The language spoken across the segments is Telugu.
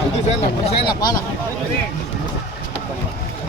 Aquí se la, la pala.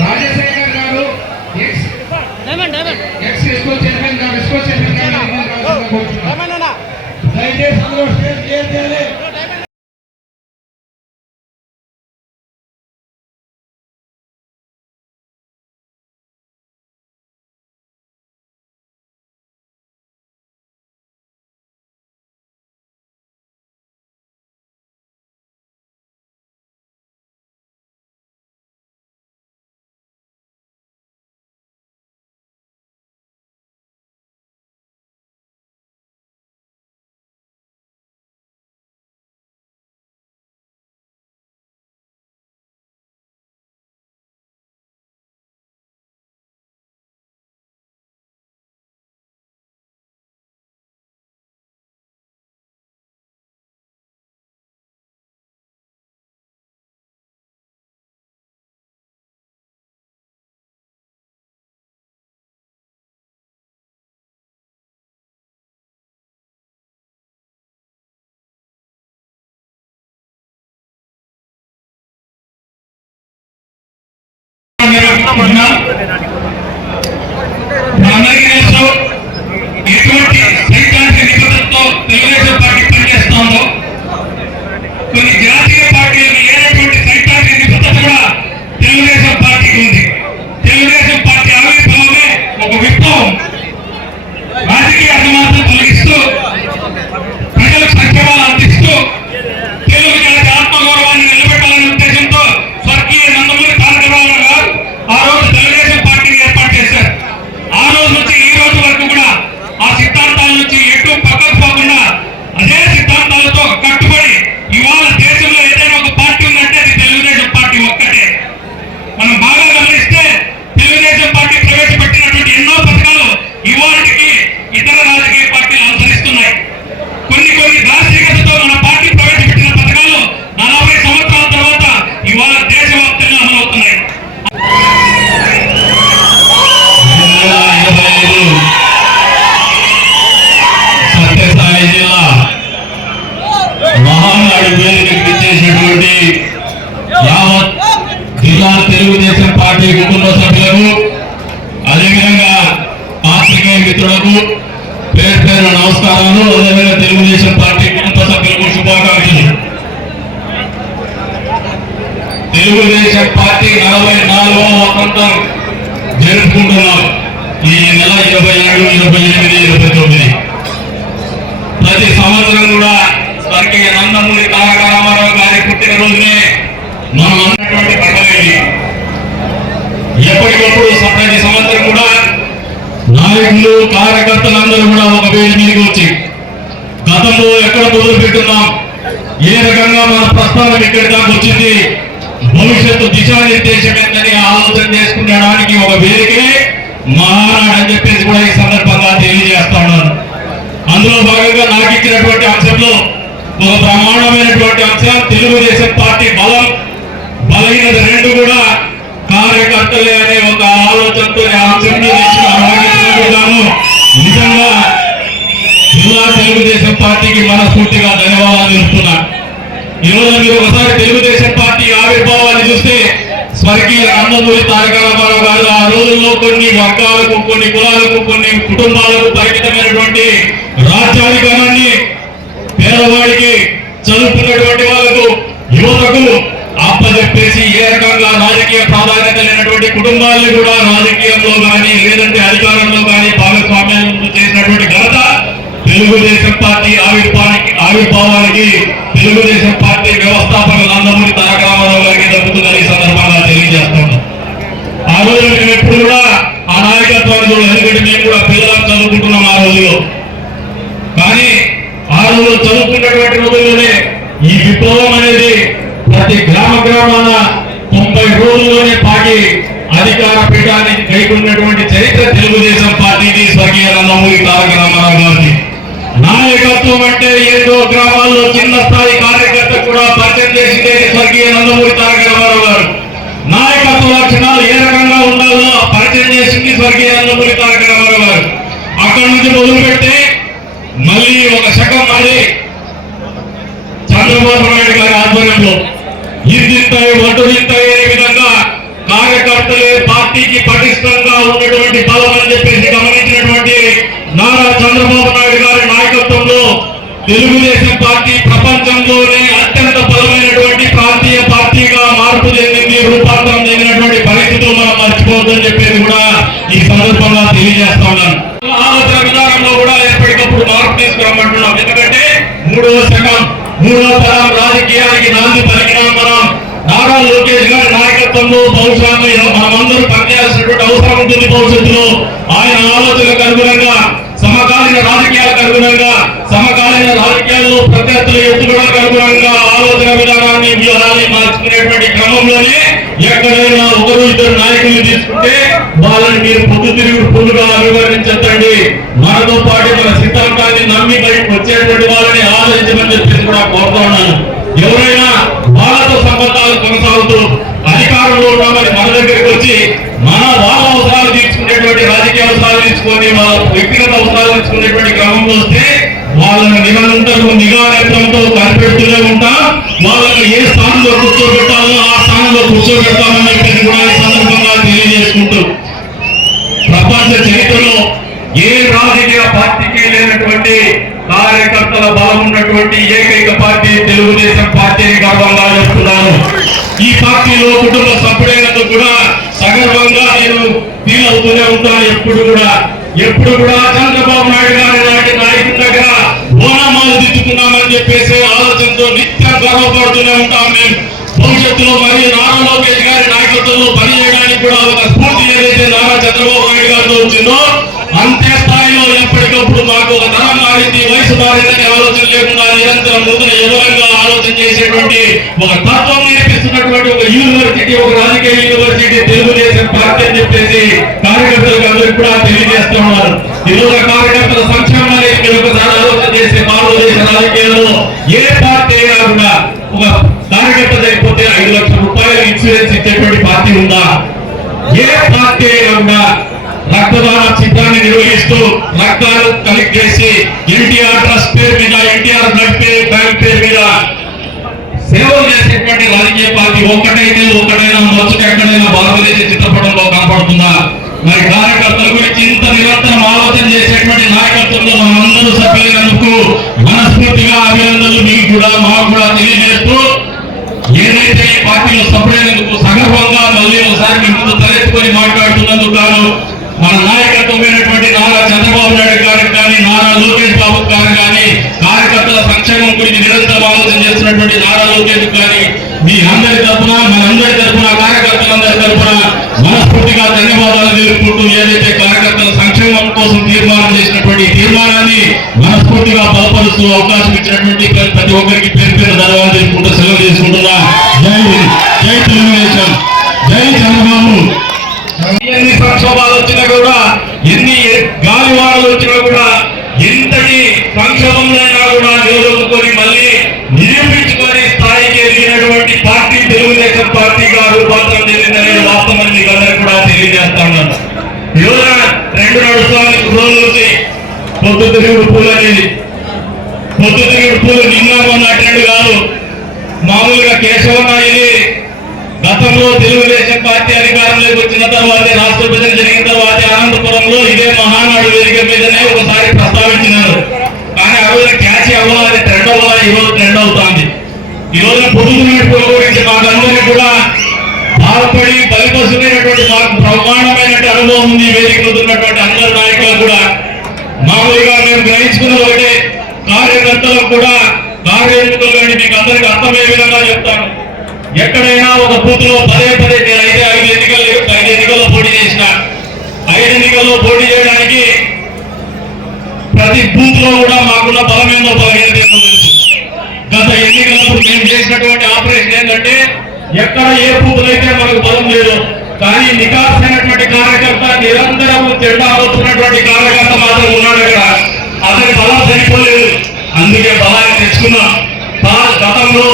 Rajasekhar గారు ఎక్స్ ఎక్స్ ఇస్కో చైర్మన్ గారు ఇస్కో చైర్మన్ గారు తెలుగుదేశం పార్టీ నలభై నాలుగవ వసంతం జరుపుకుంటున్నాం. ఈ నెల ఇరవై ఏడు ఇరవై ఎనిమిది ఇరవై తొమ్మిది. ప్రతి సంవత్సరం కూడా స్వర్గీయ నందమూరి తారక రామారావు గారి పుట్టినరోజునే మనం అన్నటువంటి పండుగ ఎప్పటికప్పుడు ప్రతి సంవత్సరం కూడా నాయకులు కార్యకర్తలందరూ కూడా ఒక వేడి మీదకి వచ్చి గతంలో ఎక్కడ మొదలు పెట్టున్నాం ఏ రకంగా మన ప్రస్థానం ఇక్కడి దాకా వచ్చింది భవిష్యత్తు దిశానిర్దేశం ఏంటని ఆలోచన చేసుకునేడానికి ఒక వేదికే మహానాడు అని చెప్పేసి కూడా ఈ సందర్భంగా తెలియజేస్తా ఉన్నాను అందులో భాగంగా నాకు ఇచ్చినటువంటి అంశంలో ఒక ప్రమాణమైనటువంటి అంశం తెలుగుదేశం పార్టీ బలం బలహీనత రెండు కూడా కార్యకర్తలే అనే ఒక ఆలోచనతో అంశంలో తెచ్చిన నిజంగా జిల్లా తెలుగుదేశం పార్టీకి మనస్ఫూర్తిగా ధన్యవాదాలు తెలుపుతున్నాను. ఈరోజు మీరు ఒకసారి తెలుగుదేశం పార్టీ ఆవిర్భావాన్ని చూస్తే స్వర్గీయ అన్నమూరి తారక రామారావు గారు ఆ రోజుల్లో కొన్ని వర్గాలకు కొన్ని కులాలకు కొన్ని కుటుంబాలకు పరిమితమైనటువంటి రాజ్యాధికారాన్ని పేదవాడికి చదువుకున్నటువంటి వాళ్ళకు యువతకు అప్పచెప్పేసి ఏ రకంగా రాజకీయ ప్రాధాన్యత లేనటువంటి కుటుంబాలను కూడా రాజకీయంలో కానీ లేదంటే అధికారంలో కానీ భాగస్వామ్యం చేసినటువంటి ఘనత తెలుగుదేశం పార్టీ ఆవిర్భావానికి ఆవిర్భావానికి తెలుగుదేశం పార్టీ వ్యవస్థాపకులు నందమూరి తారక రామారావు గారికి దక్కుతుందని ఈ సందర్భంగా తెలియజేస్తున్నాం. ఆ రోజు మేము ఎప్పుడు కూడా ఆ నాయకత్వాన్ని చూడాలి ఎందుకంటే మేము కూడా పిల్లలను చదువుకుంటున్నాం ఆ రోజులో కానీ ఆ రోజు చదువుకున్నటువంటి రోజుల్లోనే ఈ విప్లవం అనేది ప్రతి గ్రామ గ్రామాన తొంభై రోజుల్లోనే పాటి అధికార పీఠానికి కైకున్నటువంటి చరిత్ర తెలుగుదేశం పార్టీకి స్వర్గీయ నందమూరి తారక రామారావు గారిని నాయకత్వం అంటే ఏదో గ్రామాల్లో చిన్న స్థాయి కార్యకర్త కూడా పరిచయం చేసిందే స్వర్గీయ నందమూరి తారక రామారావు గారు. నాయకత్వ లక్షణాలు ఏ రకంగా ఉండాలో పరిచయం చేసింది స్వర్గీయ నందమూరి తారక రామారావు గారు. అక్కడి నుంచి మొదలుపెట్టి మళ్ళీ ఒక శకం మళ్ళీ చంద్రబాబు నాయుడు గారి ఆధ్వర్యంలో ఇందింతాయి ఒడ్డుదింతాయి అనే విధంగా కార్యకర్తలే పార్టీకి పటిష్టంగా ఉన్నటువంటి బలం అని చెప్పేసి గమనించినటువంటి నారా తెలుగుదేశం పార్టీ ప్రపంచంలోనే అత్యంత బలమైనటువంటి ప్రాంతీయ పార్టీగా మార్పు చెందింది రూపాంతరం చెందినటువంటి పరిస్థితులు మనం మర్చిపోవద్దని చెప్పేది కూడా ఈ సందర్భంగా తెలియజేస్తా ఉన్నాను. ఆలోచన విధానంలో కూడా ఎప్పటికప్పుడు మార్పు తీసుకురమ్మంటున్నాం. ఎందుకంటే మూడవ శకం మూడవ తరం రాజకీయానికి నాంది పలికినాం మనం నారా లోకేష్ గారి నాయకత్వంలో బహుశా మనమందరూ పనిచేయాల్సినటువంటి అవసరం ఉంటుంది భవిష్యత్తులో. ఆయన ఆలోచనకు అనుగుణంగా సమకాలీన రాజకీయాలకు అనుగుణంగా సమకాలీన రాజకీయాల్లో ప్రత్యర్థుల ఎత్తుగడలకు అనుగుణంగా ఆలోచన విధానాన్ని వ్యూహాన్ని మార్చుకునేటువంటి క్రమంలోనే ఎక్కడైనా ఒకరు ఇద్దరు నాయకులు తీసుకుంటే వాళ్ళని మీరు పొద్దుతిరుగుడు తిరిగి పుల్లుగా వివరించండి మనతో పాటు మన సిద్ధాంతాన్ని ఏ రాజకీయ పార్టీకి లేనటువంటి కార్యకర్తల బలం ఉన్నటువంటి ఏకైక పార్టీ తెలుగుదేశం పార్టీని గర్వంగా చెప్తున్నాను ఈ పార్టీలో కుటుంబ సభ్యుడైనందుకు కూడా సగర్వంగా నేను ఫీల్ అవుతూనే ఉంటాను. ఎప్పుడు కూడా ఎప్పుడు కూడా చంద్రబాబు నాయుడు గారి లాంటి నాయకుడి దగ్గర ఓనామాలు దిద్దుకున్నామని చెప్పేసి ఆలోచనతో నిత్యం గర్వపడుతూనే ఉంటాం మేము. భవిష్యత్తులో మరియు నారా లోకేష్ గారి నాయకత్వంలో పనిచేయడానికి కూడా ఒక చంద్రబాబు నాయుడు గారితో వచ్చిందో అంతే స్థాయిలో ఎప్పటికప్పుడు మాకు ఒక తరం మారింది వయసు మారిందని ఆలోచన లేకుండా నిరంతరం నూతన యువరంగా ఆలోచన చేసేటువంటి ఒక తత్వం నేర్పిస్తున్నటువంటి ఒక యూనివర్సిటీ ఒక రాజకీయ యూనివర్సిటీ తెలుగుదేశం పార్టీ అని చెప్పేసి కార్యకర్తలకు అందరికి కూడా తెలియజేస్తూ ఉన్నారు. ఈరోజు కార్యకర్తల సంక్షేమాన్ని మీరు ఒకసారి ఆలోచన చేసి భారతదేశ రాజకీయాల్లో ఏ పార్టీ అయినా కూడా ఒక కార్యకర్త లేకపోతే ఐదు లక్షల రూపాయల ఇన్సూరెన్స్ ఇచ్చేటువంటి పార్టీ ఉందా? ఏ పార్టీ అయినా రక్తదాన చిత్రాన్ని నిర్వహిస్తూ రక్తాలు కలెక్ట్ చేసి ఎన్టీఆర్ ట్రస్ట్ పేరు మీద ఎన్టీఆర్ బ్లడ్ పేరు బ్యాంక్ పేరు మీద సేవలు చేసేటువంటి రాజకీయ పార్టీ ఒక్కటైతే ఒక్కటైనా మొదట ఎక్కడైనా భారతదేశ చిత్రపటంలో కనపడుతుందా? మరి కార్యకర్తల గురించి ఇంత నిరంతరం ఆలోచన చేసేటువంటి నాయకత్వంలో మనందరూ సభ్యులందుకు మనస్ఫూర్తిగా అభినందనలు మీకు కూడా మాకు కూడా తెలియజేస్తూ ఏదైతే ఈ పార్టీలో సభ్యులైనందుకు సగర్వంగా మళ్ళీ ఒకసారి మీ మాట్లాడుతున్నందుకు గాను మన నాయకత్వమైనటువంటి నారా చంద్రబాబు నాయుడు గారికి కానీ నారా లోకేష్ బాబు గారు కానీ కార్యకర్తల సంక్షేమం గురించి నిరంతరం ఆలోచన చేస్తున్నటువంటి నారా లోకేష్ కానీ మీ అందరి తరఫున మనందరి తరఫున కార్యకర్తలందరి తరఫున మనస్ఫూర్తిగా ధన్యవాదాలు తెలుపుకుంటూ ఏదైతే కార్యకర్తల సంక్షేమం కోసం తీర్మానం చేసినటువంటి తీర్మానాన్ని మనస్ఫూర్తిగా బలపరుస్తూ అవకాశం ఇచ్చినటువంటి ప్రతి ఒక్కరికి పేరు పేరు ధన్యవాదాలు తెలుపుకుంటూ సెలవు చేసుకుంటున్నా. జై జై తెలుగుదేశం. పొద్దుతిరుగుడు పూలు అనేది పొద్దు పూలు నిన్న మొన్న కాదు. మామూలుగా కేశవనాయుని గతంలో తెలుగుదేశం పార్టీ అధికారంలోకి వచ్చిన తర్వాత రాష్ట్ర విభజన జరిగిన తర్వాత అనంతపురంలో ఇదే మహానాడు వేదిక మీదనే ఒకసారి ప్రస్తావించినారు. కానీ ఆ రోజున క్యాచ్ అవ్వాలి ట్రెండ్ అవ్వాలి ఈ రోజు ట్రెండ్ అవుతోంది. ఈ రోజున పొద్దుతున్నటువంటి గురించి మాకందరికీ కూడా బాధపడి బలిపసుకునేటువంటి మాకు బ్రహ్మాండమైనటువంటి అనుభవం ఉంది. వేదికలు ఉన్నటువంటి అందరి నాయకులు కూడా మామూలుగా మేము గ్రహించుకున్నది ఒకటే కార్యకర్తలకు కూడా కార్యకర్తలు కానీ మీకు అందరికి అర్థమయ్యే విధంగా చెప్తాను. ఎక్కడైనా ఒక బూత్లో పదే పదే నేను అయితే ఐదు ఎన్నికలు ఐదు ఎన్నికల్లో పోటీ చేసిన ఐదు ఎన్నికల్లో పోటీ చేయడానికి ప్రతి బూత్లో కూడా మాకున్న బలం ఏందో బలహీనత ఏందో తెలుసు. గత ఎన్నికలప్పుడు మేము చేసినటువంటి ఆపరేషన్ ఏంటంటే ఎక్కడ ఏ బూతులు అయితే మనకు బలం లేదు కానీ నికాసైనటువంటి కార్యకర్త నిరంతరం జెండా అవుతున్నటువంటి కార్యకర్త మాత్రం ఉన్నాడు అక్కడ అతని బలం సరిపోలేదు. అందుకే బలాన్ని తెచ్చుకున్నాం. తా- గతంలో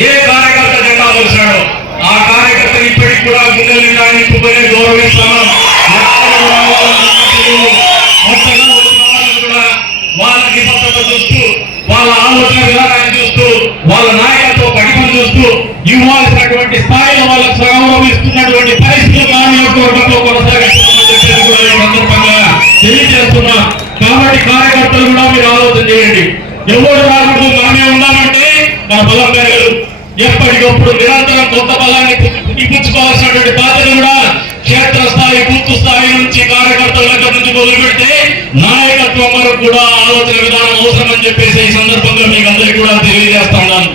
ఏ కార్యకర్త జెండా వచ్చాడో ఆ కార్యకర్త ఇప్పటికి కూడా గుండెలు నిండా నింపుకొని గౌరవిస్తున్నాం ఎక్కడ రావాలన్నా వాళ్ళ నిబద్ధత చూస్తూ వాళ్ళ ఆలోచన విధానాన్ని చూస్తూ వాళ్ళ నాయకత్వ పడిపం చూస్తూ ఇవ్వాల్సినటువంటి స్థాయిలో వాళ్ళకు సగౌరవం ఇస్తున్నటువంటి పరిస్థితులు మా నియోజకవర్గంలో కొనసాగిస్తున్నామని చెప్పేది కూడా ఈ సందర్భంగా తెలియజేస్తున్నా. కాబట్టి కార్యకర్తలు కూడా మీరు ఆలోచన చేయండి. ఎవరు రాకూడదు మనమే ఉన్నామంటే మన బలం పెరగదు. ఎప్పటికప్పుడు నిరంతరం కొత్త బలాన్ని ఇప్పించుకోవాల్సినటువంటి బాధ్యత కూడా క్షేత్ర స్థాయి బూత్ స్థాయి నుంచి కార్యకర్తల దగ్గర నుంచి మొదలు పెడితే నాయకత్వం వరకు కూడా ఆలోచన విధానం అవసరం అని చెప్పేసి ఈ సందర్భంగా మీకు అందరికీ కూడా తెలియజేస్తా ఉన్నాను.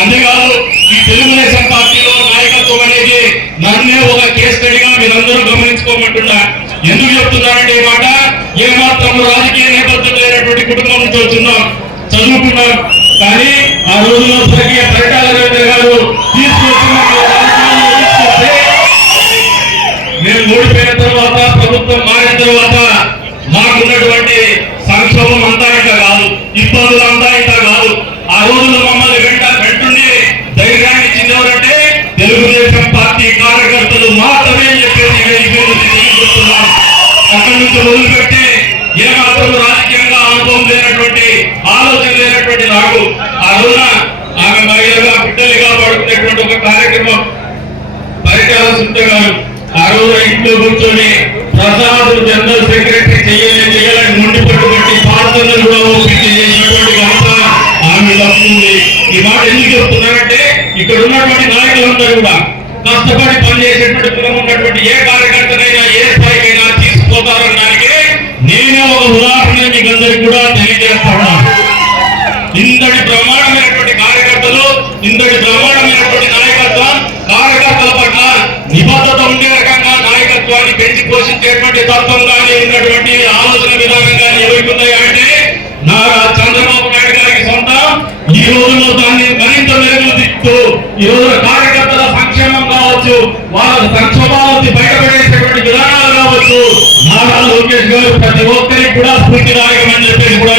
అంతేకాదు ఈ తెలుగుదేశం పార్టీలో నాయకత్వం అనేది నన్నే ఒక కేసు స్టడీగా మీరందరూ గమనించుకోమంటున్నా. ఎందుకు చెప్తున్నారంటే ఈ మాట? ఏ మాత్రం రాజకీయ నేపథ్యం లేనటువంటి కుటుంబం నుంచి వచ్చున్నాం చదువుకున్నాం. కానీ ఆ రోజులో స్వర్గీయ లేనటువంటి అరుణ ఆమె మహిళగా బిడ్డలు పడుకునేటువంటి ఒక కార్యక్రమం పరిటాల సుంట గారు ఆ రోజు ఇంట్లో కూర్చొని ప్రసాద్ జనరల్ సెక్రటరీ చెయ్యాలి చేయాలని మొండి పట్టుబట్టి పాత్రను కూడా ఒప్పించి చేసినటువంటి ఘనత ఆమె దక్కుతుంది ఈ మాట ఎందుకు చెప్తున్నానంటే ఇక్కడ ఉన్నటువంటి నాయకులందరూ కూడా కష్టపడి పనిచేసేటువంటి కులం ఉన్నటువంటి ఏ కార్యకర్తనైనా ఏ స్థాయికైనా తీసుకుపోతారనడానికి నేనే ఒక ఉదాహరణ మీకు అందరికి కూడా తెలియజేస్తున్నాను ఇంతటి బ్రహ్మాండమైనటువంటి కార్యకర్తలు ఇంతటి బ్రహ్మాండమైనటువంటి నాయకత్వం కార్యకర్తల పట్ల నిబద్ధత ఉండే రకంగా నాయకత్వాన్ని పెంచి పోషించేటువంటి తత్వం కానీ ఉన్నటువంటి ఆలోచన విధానం కానీ ఎవరికి ఉన్నాయా అంటే నారా చంద్రబాబు నాయుడు గారికి సొంతం. ఈ రోజులో దాన్ని మరింత మెరుగుదిస్తూ ఈ రోజున కార్యకర్తల సంక్షేమం కావచ్చు వాళ్ళ సంక్షోభాలను బయటపడేసేటువంటి విధానాలు కావచ్చు. నారా లోకేష్ గారు ప్రతి ఒక్కరికి కూడా స్ఫూర్తిదాయకమని చెప్పేసి కూడా